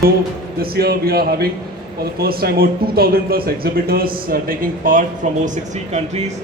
So this year we are having for the first time about 2,000 plus exhibitors taking part from over 60 countries.